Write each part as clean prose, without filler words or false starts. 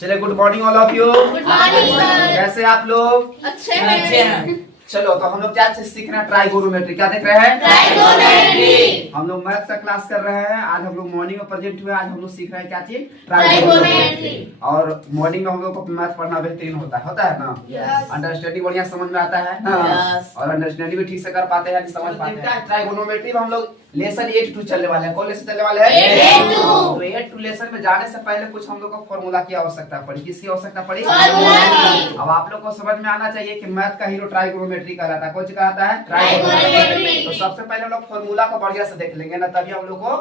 चले, good morning all of you. Good morning sir. कैसे आप लोग? अच्छे हैं। चलो, तो हम लोग क्या सीख रहे हैं? ट्राइगोनोमेट्री। क्या देख रहे हैं? ट्राइगोनोमेट्री। हम लोग मैथ का क्लास कर रहे हैं। आज हम लोग मॉर्निंग में प्रेजेंट हुए। आज हम लोग सीख रहे हैं क्या चीज? ट्राइगोनोमेट्री। और मॉर्निंग में हम लोग को मैथ पढ़ना बेहतरीन होता है ना? Yes. अंडरस्टैंडिंग बढ़िया समझ में आता है ना? Yes. और अंडरस्टैंडिंग भी ठीक से कर पाते हैं, समझ पाते हैं। ट्राइगोनोमेट्री में हम लोग लेसन 8-2 चलने वाले हैं। कौन लेसन चलने वाले हैं? 8-2। तो 8-2 लेसन में जाने से पहले कुछ हम लोग को फॉर्मूला की आवश्यकता पड़ी। किसकी आवश्यकता पड़ी? फॉर्मूला की। अब आप लोग को समझ में आना चाहिए कि मैथ का हीरो ट्राइगोनोमेट्री कहलाता है। कौन सी कहलाता है? ट्राइगोनोमेट्री। तो सबसे पहले हम लोग फॉर्मूला को बढ़िया से देख लेंगे ना, तभी हम लोग को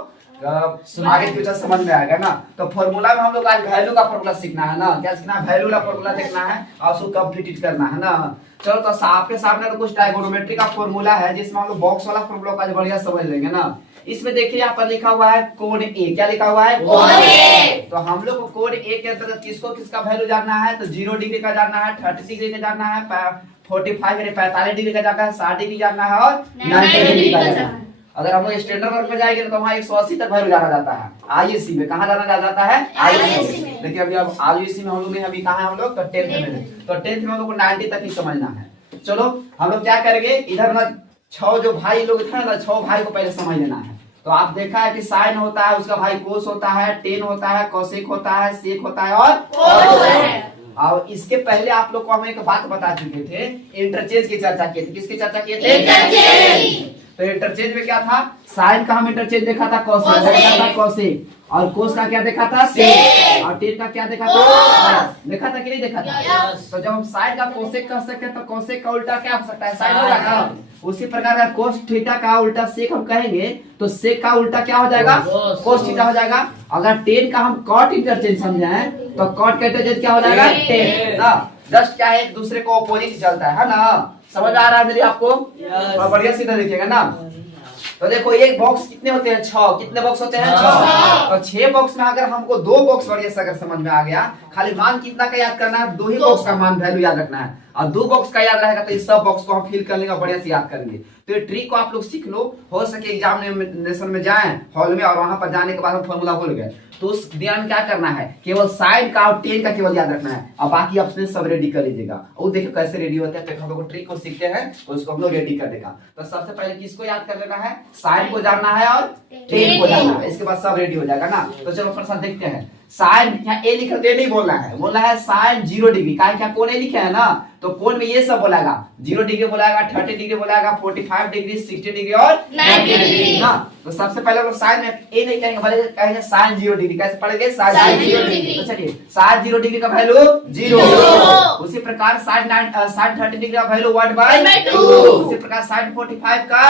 आगे फ्यूचर समझ में आएगा ना। तो फॉर्मूला में हम लोग आज वैल्यू का फॉर्मूला सीखना है ना। क्या सीखना है? वैल्यू का फॉर्मूला देखना है और उसको कंप्लीट करना है ना। चलो, तो आपके सामने तो कुछ ट्राइगोनोमेट्री का फॉर्मूला है, जिसमें हम लोग बॉक्स वाला फॉर्मूला को आज बढ़िया समझ लेंगे ना। इसमें देखिए यहाँ पर लिखा हुआ है कोण ए। क्या लिखा हुआ है? कोण ए। तो हम लोग को कोण ए के अंतर्गत किसका वैल्यू जानना है? तो 0 डिग्री का जानना है, 30 डिग्री का जानना है, 45 डिग्री का जानना है, 60 डिग्री जानना है और 90 डिग्री का जानना है। अगर हम लोग स्टैंडर्ड वर्क में जाएंगे तो वहाँ 180 तक वैल्यू जाना जाता है। आईएससी में कहाँ जाना जाता है? आईएससी में। देखिए अभी अब आईएससी में हम लोग अभी कहाँ है? हम लोग तो 10th में। तो 10th में हम लोग को 90 तक ही समझना है। चलो, हम लोग क्या करेंगे, इधर ना 6 जो भाई लोग थे ना, 6 भाई को पहले समझ लेना है। तो आप देखा है कि साइन होता है, उसका भाई कोस होता है, टेन होता है, कोसेक होता है, सेक होता है और कोस होता है। और इसके पहले आप लोग को हम एक बात बता चुके थे, इंटरचेंज की चर्चा की थी। किसकी चर्चा किए थे? इंटरचेंज। तो इंटरचेंज में क्या था? साइन का हम इंटरचेंज देखा था कोसेक, देखा था कोसेक, और कोस का क्या देखा था? सेक, और टेन का क्या देखा था? देखा था कि नहीं देखा था? Yes. तो जब हम साइन का कोसेक कह सकते हैं तो कोसेक का उल्टा क्या हो सकता है? साइन होगा ना। उसी प्रकार का कोस थीटा का उल्टा सेक हम कहेंगे तो सेक का उल्टा क्या हो जाएगा? कोस थीटा हो जाएगा। अगर टेन का हम कॉट इंटरचेंज समझे तो कॉट का इंटरचेंज क्या हो जाएगा? टेन ना। जस्ट क्या है, एक दूसरे को अपोजिट चलता है ना। समझ आ रहा है मेरी आपको? बढ़िया सीधा देखिएगा ना। तो देखो, एक बॉक्स कितने होते हैं? 6। कितने बॉक्स होते हैं? 6। और 6 बॉक्स में अगर हमको 2 बॉक्स बढ़िया से अगर समझ में आ गया, खाली मान कितना का याद करना है? 2 ही बॉक्स का मान वैल्यू याद रखना है। और 2 बॉक्स का याद रहेगा तो इस सब बॉक्स को हम फिल कर लेंगे और बढ़िया से याद करेंगे। तो ये ट्रिक को आप लोग सीख लो। हो सके एग्जामिनेशन में जाएं हॉल में और वहां पर जाने के बाद हम फॉर्मूला भूल गए तो उस ध्यान में क्या करना है? केवल साइन का और टेन का केवल याद रखना है और बाकी ऑप्शन सब रेडी कर लीजिएगा। और देखिए कैसे रेडी होते हैं। तो हम लोग ट्रिक को सीखते हैं तो उसको हम लोग रेडी कर देगा। तो सबसे पहले किसको याद कर लेना है? साइन को जानना है और टेन को जानना है। इसके बाद सब रेडी हो जाएगा ना। तो चलो फटाफट देखते हैं। साइन यहाँ ए लिखा नहीं बोलना है, बोलना है साइन 0 डिग्री। क्या कोण ए लिखे है ना, तो कोण में ये सब बोलेगा। 0 डिग्री बोलेगा, 30 डिग्री बोलेगा, 45 डिग्री, 60 डिग्री और 90 डिग्री ना। तो सबसे पहले लोग साइन में ए नहीं कहेंगे, बल्कि कहेंगे साइन 0 डिग्री। कैसे पढ़ेंगे? Sine 0 degree. तो चलिए, साइन 0 डिग्री का वैल्यू 0। उसी प्रकार साइन 30 डिग्री का वैल्यू 1/2। उसी प्रकार साइन 45 का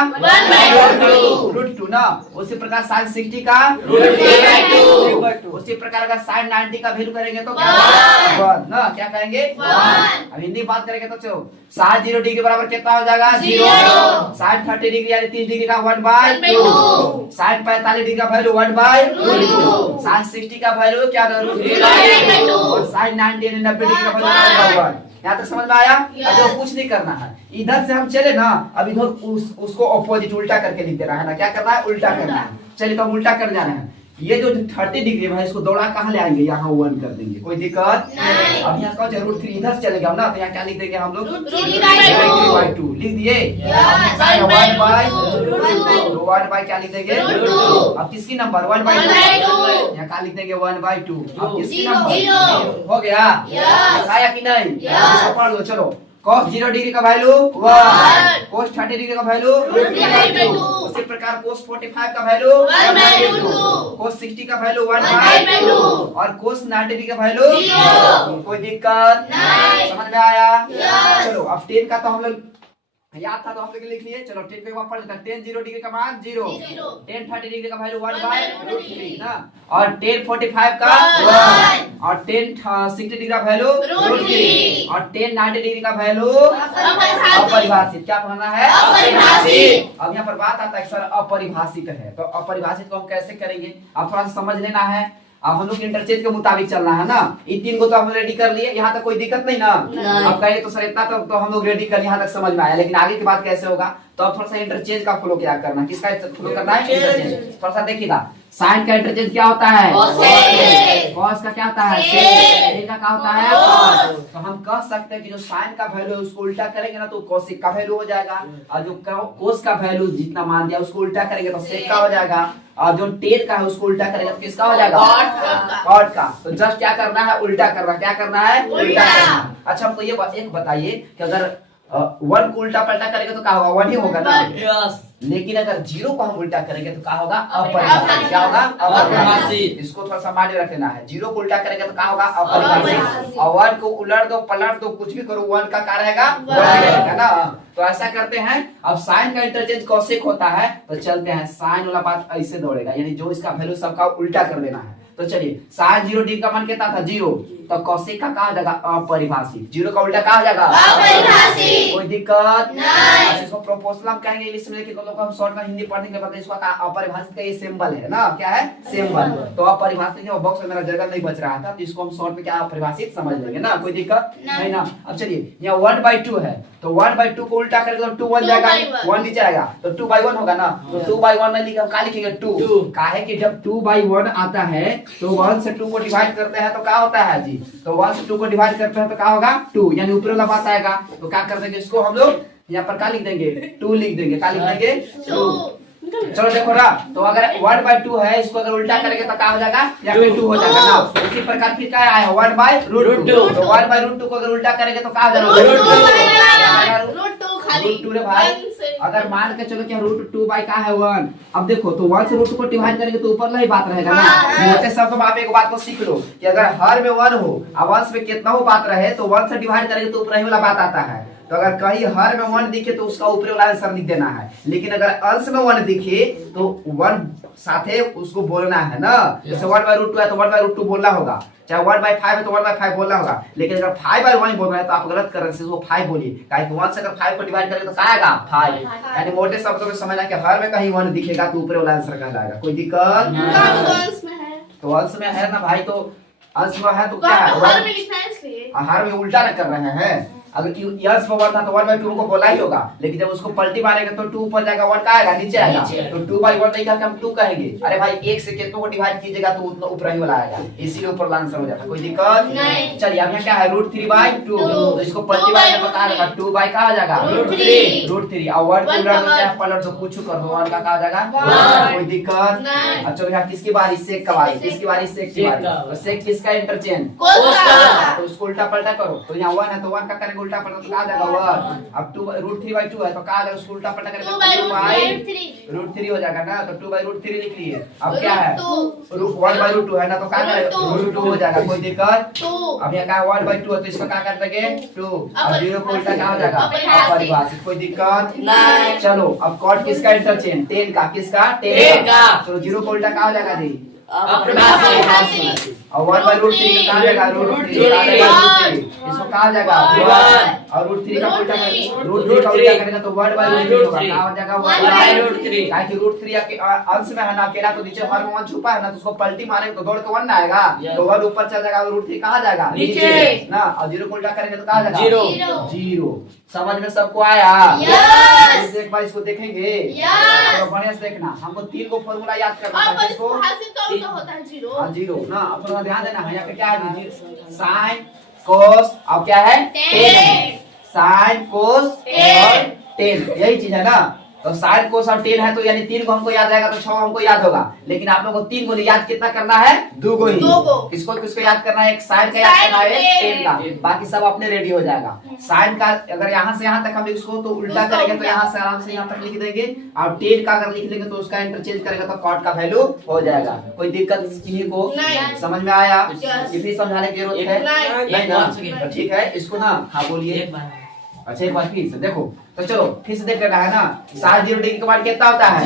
1/2 ना। उसी प्रकार साइन 60 का √3/2। उसी प्रकार अगर साइन 90 का वैल्यू करेंगे तो क्या 1 ना। क्या करेंगे? 1। अब हिंदी बात करेंगे तो चलो, साइन 0 डिग्री बराबर कितना हो जाएगा? 0। साइन 30 डिग्री यानी 30 डिग्री का 1/2। साइन 45 डिग्री का वैल्यू 1/2। साइन 60 का वैल्यू क्या? √3/2। और साइन 90 यानी 90 डिग्री का वैल्यू 1/2। यहाँ तक समझ में आया? अब कुछ नहीं करना है। इधर से हम चले ना, अब इधर उसको अपोजिट उल्टा करके लिख देना है ना। क्या करना है? उल्टा करना है। चलिए, तो हम उल्टा कर जाना है। ये जो 30 डिग्री है इसको दौड़ा कहाँ ले आएंगे? यहाँ 1 कर देंगे, कोई दिक्कत नहीं। अब यहाँ का जरूर 3 इधर चलेगा ना, तो यहाँ क्या लिख देंगे हम लोग? √3/2 लिख दिए। 1/2 क्या लिख देंगे? अब किसकी नंबर? 1/2। यहाँ क्या लिख देंगे? 1/2। अब किसकी नंबर? हो गया? आया कि नहीं? पढ़ लो। चलो, cos 0 डिग्री का वैल्यू 1, cos 30 डिग्री का वैल्यू √3/2। उसी प्रकार cos 45 का वैल्यू 1/2, cos 60 का वैल्यू 1/2 और cos 90 डिग्री का वैल्यू 0। कोई दिक्कत नहीं? समझ में आया? चलो, अब 10 का तो हम लोग याद था तो हम लोग लिख लिए। चलो 10 को वापस लेते हैं। 10 0 डिग्री का मान 0, 10 30 डिग्री का वैल्यू 1/√3 ना, और 10 45 का 1 और 10 60 डिग्री का वैल्यू √3 और 10 90 डिग्री का वैल्यू अपरिभाषित। क्या पढ़ना है? अपरिभाषित। अब यहाँ पर बात आता है सर अपरिभाषित है, तो अपरिभाषित को हम कैसे करेंगे? आप थोड़ा सा समझ लेना है। अब हम लोग इंटरचेंज के मुताबिक चलना है ना। इन 3 को तो हम रेडी कर लिए, यहाँ तक कोई दिक्कत नहीं ना। अब कहेंगे तो सर इतना तो हम लोग रेडी कर, यहाँ तक समझ में आया, लेकिन आगे की बात कैसे होगा? तो अब थोड़ा सा इंटरचेंज का फ्लो क्या करना, किसका फ्लो करना है? इंटरचेंज। थोड़ा सा देखिएगा, साइन का इंटरचेंज क्या होता है? Cosec। कॉस का क्या होता है? Sec। टेन का क्या होता है? Cos। तो हम कह सकते हैं कि जो साइन का वैल्यू है उसको उल्टा करेंगे ना तो कोसेक का वैल्यू हो जाएगा, और जो कोस का वैल्यू जितना मान दिया उसको उल्टा करेंगे तो सेक का हो जाएगा, और जो टेन का है उसको उल्टा करेंगे तो किसका हो जाएगा? कॉट का। तो जस्ट क्या करना है? उल्टा करना। क्या करना है? उल्टा करना। अच्छा हमको ये एक बताइए कि अगर 1 को उल्टा पलटा करेंगे तो क्या होगा? 1 ही होगा ना। यस। लेकिन अगर 0 को हम उल्टा करेंगे तो क्या होगा? अपरिभाषित। क्या होगा? अपरिभाषित। इसको थोड़ा सा मान्य रख लेना है। 0 को उल्टा करेंगे तो क्या होगा? अपरिभाषित। और 1 को उलट दो पलट दो कुछ भी करो 1 का क्या रहेगा? 1 रहेगा ना। तो ऐसा करते हैं। अब साइन का इंटरचेंज कोसेक होता है तो चलते हैं साइन वाला बात ऐसे दौड़ेगा, यानी जो इसका वैल्यू सबका उल्टा कर देना है। तो चलिए साइन 0 डिग्री का मान कितना था? 0। तो कोसेक का क्या हो जाएगा? अपरिभाषित। 0 का उल्टा क्या हो जाएगा? अपरिभाषित। कोई दिक्कत नहीं। इसको प्रोपोर्शनल हम कहेंगे इंग्लिश में, लेकिन लोग हम शॉर्ट में हिंदी पढ़ने के बाद इसको अपरिभाषित का ये सिंबल है ना। क्या है? सिंबल। तो अपरिभाषित के बॉक्स में मेरा जगह नहीं बच रहा था तो इसको हम शॉर्ट में क्या अपरिभाषित समझ लेंगे ना। कोई दिक्कत नहीं ना। अब चलिए यहाँ 1/2 है तो 1/2 को उल्टा करेंगे तो 2 1 जाएगा, 1 नीचे आएगा तो 2/1 होगा ना। तो 2/1 नहीं लिखे हम क्या लिखेंगे? 2। काहे कि जब 2/1 आता है तो 1 से 2 को डिवाइड करते हैं तो क्या होता है जी? तो 1 से 2 को डिवाइड करते हैं तो क्या होगा? 2, यानी ऊपर वाला बात आएगा। तो क्या कर देंगे इसको हम लोग यहाँ पर क्या लिख देंगे? 2 लिख देंगे। क्या लिख देंगे? 2। चलो देखो ना, तो अगर 1/2 है इसको अगर उल्टा करेंगे तो क्या हो जाएगा? यहाँ पे 2 हो जाएगा ना। उसी प्रकार फिर क्या आया? 1/√2। तो 1/√2 को अगर उल्टा करेंगे तो क्या हो जाएगा? √2 रे भाई। अगर मान के चलो कि √2 बाई क्या है? 1। अब देखो तो 1 से √2 को डिवाइड करेंगे तो ऊपर वाला ही बात रहेगा ना। मोटे शब्द में आप एक बात को सीख लो कि अगर हर में 1 हो और अंश में कितना हो बात रहे तो 1 से डिवाइड करेंगे तो ऊपर ही वाला बात आता है। तो अगर कहीं हर में 1 दिखे तो उसका ऊपरी वाला आंसर लिख देना है, लेकिन अगर अंश में 1 दिखे तो 1 साथे उसको बोलना है ना। जैसे 1/√2 है तो 1/√2 बोलना होगा, चाहे 1/5 है तो 1/5 बोलना होगा। लेकिन अगर 5/1 बोल रहे हैं तो आप गलत कर रहे हैं, वो 5 बोलिए। काहे कि 1 से अगर 5 को डिवाइड करेंगे तो क्या आएगा? 5। यानी मोटे शब्दों में समझना कि हर में कहीं 1 दिखेगा तो ऊपरी वाला आंसर कहलाएगा। कोई दिक्कत? तो अंश में है ना भाई, तो अंश में है तो क्या है? हर में उल्टा न कर रहे हैं। अगर यस पर 1 था तो 1/2 को बोला ही होगा, लेकिन जब उसको पलटी मारेंगे तो 2 ऊपर जाएगा 1 का आएगा नीचे आएगा। तो 2/1 नहीं करके हम 2 कहेंगे। अरे भाई 1 से कितनों को डिवाइड कीजिएगा तो उतना ऊपर ही वाला आएगा, इसीलिए ऊपर आंसर हो जाता है। कोई दिक्कत नहीं। चलिए अब यहाँ क्या है? √3/2। तो इसको पलटी मारने पर क्या आएगा? 2 बाई का आ जाएगा √3। और 1 को उलट दो चाहे पलट दो कुछ कर दो 1 का क्या आ जाएगा? कोई दिक्कत नहीं। अब चलो यहाँ किसकी बारी? सेक का बारी। किसकी बारी? सेक की बारी। तो सेक किसका इंटरचेंज? तो उसको उल्टा पलटा करो। तो यहाँ 1 है तो 1 का करेंगे उल्टा पलटा तो क्या आ जाएगा? 1। अब 2√3/2 है तो क्या आ जाएगा? उसको उल्टा पलटा करेंगे 2/√3 हो जाएगा ना। तो 2/√3 लिख लिए। अब क्या है? 1/√2 है ना तो क्या करेंगे? √2 हो जाएगा। कोई दिक्कत? अब यहाँ क्या 1/2 है तो इसका क्या कर देंगे? 2। अब 0 को उल्टा क्या हो जाएगा? अपरिभाषित। कोई दिक्कत नहीं। चलो अब कॉट किसका इंटरचेंज? 10 का। किसका? 10 का। चलो 0 को उल्टा क्या हो जाएगा जी? अपरिभाषित। और 1/√3 का कहा जाएगा? √3। इसको कहा जाएगा 1। और √3 का उल्टा √3 का उल्टा करेगा तो 1/√3 होगा। क्या हो जाएगा? 1/√3। काहे कि √3 अंश में है ना अकेला, तो नीचे हर में 1 छुपा है ना, तो उसको पलटी मारेंगे तो दौड़ के 1 ना आएगा। तो 1 ऊपर चल जाएगा, √3 कहाँ जाएगा? नीचे ना। और 0 को उल्टा करेंगे तो कहाँ जाएगा? 0। समझ में सबको आया? यस। एक बार इसको देखेंगे। यस। तो बढ़िया से देखना। हमको 3 को फॉर्मूला याद करना है। इसको हाँ 0 ना। अब थोड़ा ध्यान देना है यहाँ पे क्या है? साइन कोस और क्या है? टेन। साइन कोस और टेन यही चीज है ना। तो साइन कोस और टेन है तो यानी 3 को हमको याद आएगा तो 6 हमको याद होगा। लेकिन आप लोगों को 3 को याद कितना करना है? 2 को ही। किसको किसको याद करना है? एक साइन का याद करना है, टेन का। बाकी सब अपने रेडी हो जाएगा। साइन का अगर यहाँ से यहाँ तक हम इसको तो उल्टा करेंगे तो यहाँ से आराम से यहाँ तक लिख देंगे। और टेन का अगर लिख लेंगे तो उसका इंटरचेंज करेगा तो कॉट का वैल्यू हो जाएगा। कोई दिक्कत किसी को? समझ में आया? किसी समझाने की जरूरत है? नहीं ना। तो ठीक है इसको ना। हाँ बोलिए। अच्छा एक बार फिर से देखो तो चलो फिर से देख लेना है ना। 60 डिग्री का मान कितना होता है?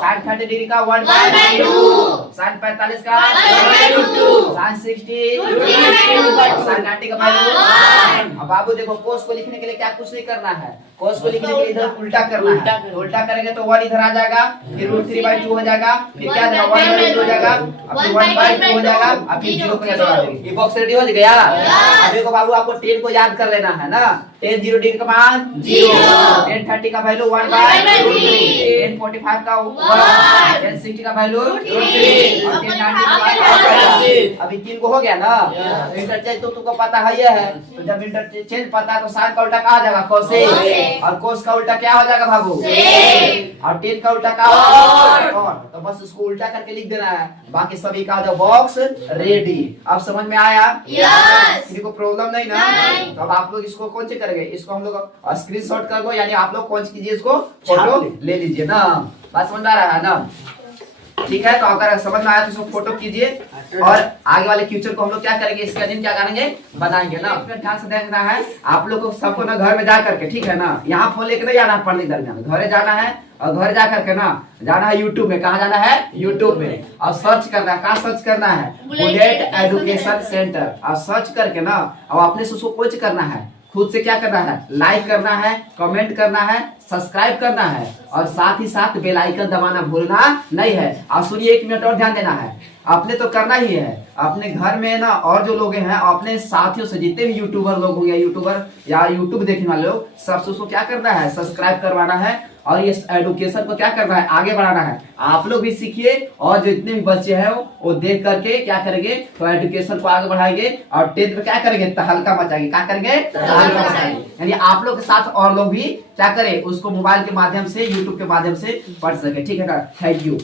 60 30 डिग्री का 1/2। 60 45 का 1/2। 60 60 90 का वैल्यू। अब बाबू देखो कोस को लिखने के लिए क्या कुछ नहीं करना है। कोस को लिखने के लिए इधर उल्टा करना है। तो उल्टा करेंगे तो 1 इधर आ जाएगा, फिर √3/2 हो जाएगा, फिर क्या जाएगा 1/2 हो जाएगा, अब फिर 1/2 हो जाएगा, अब फिर 0 पे आ जाएगी। ये बॉक्स रेडी हो गया। अब देखो बाबू आपको 10 को याद कर लेना है ना। 10 0 डिग्री का मान 0। 0, 1030 का वैल्यू 1 1 by 3, 1045 का 1, 1, 1060 का वैल्यू 3, और 1090 1 अभी 3 को हो गया ना। इंटरचेंज तो तुमको पता है ये है, तो जब इंटरचेंज पता है तो साइन का उल्टा कहाँ जाएगा कोसेक, कोसेक। और कोस का उल्टा क्या हो जाएगा बाबू, सेक। और 10 का उल्टा क्या होगा कॉट। तो बस उसको उल्टा करके लिख देना है, बाकी सभी का जो बॉक्स रेडी। अब समझ में आया? यस। किसी को प्रॉब्लम नहीं ना? नहीं। तो अब आप लोग इसको कौन से करेंगे, इसको हम लोग स्क्रीनशॉट कर दो, यानी आप लोग कौन सी कीजिए, इसको फोटो ले लीजिए ना। बात समझ में आ रहा है ना? ठीक है, तो अगर समझ में आया तो इसको फोटो कीजिए, और आगे वाले फ्यूचर को हम लोग क्या करेंगे, इसके दिन क्या करेंगे, बनाएंगे ना। ध्यान से देखना है आप लोग को, सबको ना घर में जा करके, ठीक है ना, यहाँ फोन लेके नहीं जाना पढ़ने के दरमियान, घर जाना है, और घर जा करके ना जाना है यूट्यूब में। कहाँ जाना है? यूट्यूब में, और सर्च करना है। कहाँ सर्च करना है? Bullet education centre. और सर्च करके ना, और अपने से उसको कुछ करना है, खुद से क्या करना है, लाइक करना है, कमेंट करना है, सब्सक्राइब करना है, और साथ ही साथ बेल आइकन दबाना भूलना नहीं है। और सुनिए, 1 मिनट और ध्यान देना है, आपने तो करना ही है अपने घर में ना, और जो लोग हैं अपने साथियों से, जितने भी यूट्यूबर लोग होंगे, यूट्यूबर या यूट्यूब देखने वाले लोग, सबसे उसको क्या करना है, सब्सक्राइब करवाना है, और ये एजुकेशन को क्या करना है, आगे बढ़ाना है। आप लोग भी सीखिए, और जितने भी बच्चे हैं वो देख करके क्या करेंगे, तो एजुकेशन को आगे बढ़ाएंगे, और 10th में क्या करेंगे, तहलका मचाएंगे। क्या करेंगे? तहलका मचाएंगे। यानी आप लोग के साथ और लोग भी क्या करें, उसको मोबाइल के माध्यम से, यूट्यूब के माध्यम से पढ़ सके। ठीक है ना? Thank you.